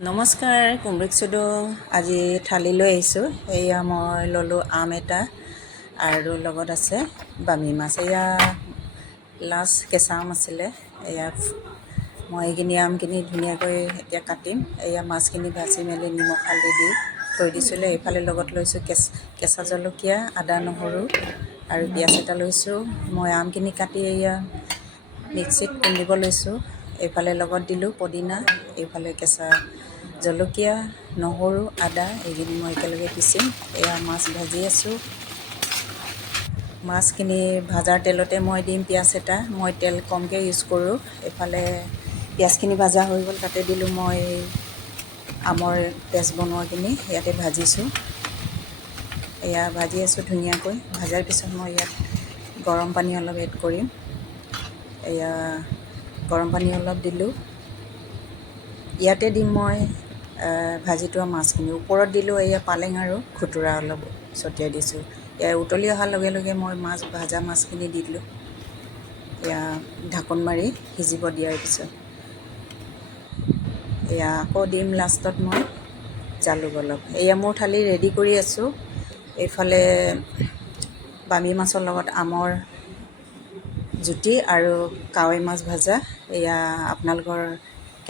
নমস্কাৰ, কুমৰিক চুডো আজি থালি লৈ আহিছোঁ। এয়া মই ল'লোঁ আম এটা আৰু লগত আছে বামি মাছ। এয়া লাষ্ট কেঁচা আম আছিলে। এয়া মই এইখিনি আমখিনি ধুনীয়াকৈ এতিয়া কাটিম। এয়া মাছখিনি ভাজি মেলি নিমখ হালধি দি থৈ দিছিলোঁ। এইফালে লগত লৈছোঁ কেঁচা জলকীয়া, আদা নহৰু আৰু পিঁয়াজ এটা লৈছোঁ। মই আমখিনি কাটি এয়া মিক্সিত খুন্দিব লৈছোঁ। এইফালে লগত দিলোঁ পদিনা, এইফালে কেঁচা জলকীয়া, নহৰু, আদা এইখিনি মই একেলগে পিচিম। এয়া মাছ ভাজি আছোঁ। মাছখিনি ভাজাৰ তেলতে মই দিম পিঁয়াজ এটা। মই তেল কমকৈ ইউজ কৰোঁ। এইফালে পিঁয়াজখিনি ভাজা হৈ গ'ল, তাতে দিলোঁ মই আমৰ পেষ্ট বনোৱাখিনি ইয়াতে ভাজিছোঁ। এয়া ভাজি আছোঁ ধুনীয়াকৈ। ভাজাৰ পিছত মই ইয়াত গৰম পানী অলপ এড কৰিম। এয়া গৰম পানী অলপ দিলোঁ। ইয়াতে দিম মই ভাজি থোৱা মাছখিনি। ওপৰত দিলোঁ এয়া পালেং আৰু খুতুৰা অলপ ছটিয়াই দিছোঁ। এয়া উতলি অহাৰ লগে লগে মই ভাজা মাছখিনি দি দিলোঁ। এয়া ঢাকোন মাৰি সিজিব দিয়াৰ পিছত এয়া আকৌ দিম লাষ্টত মই জালুক অলপ। এয়া মোৰ থালি ৰেডি কৰি আছোঁ। এইফালে বামি মাছৰ লগত আমৰ জুতি আৰু কাৱৈ মাছ ভাজা। এয়া আপোনালোকৰ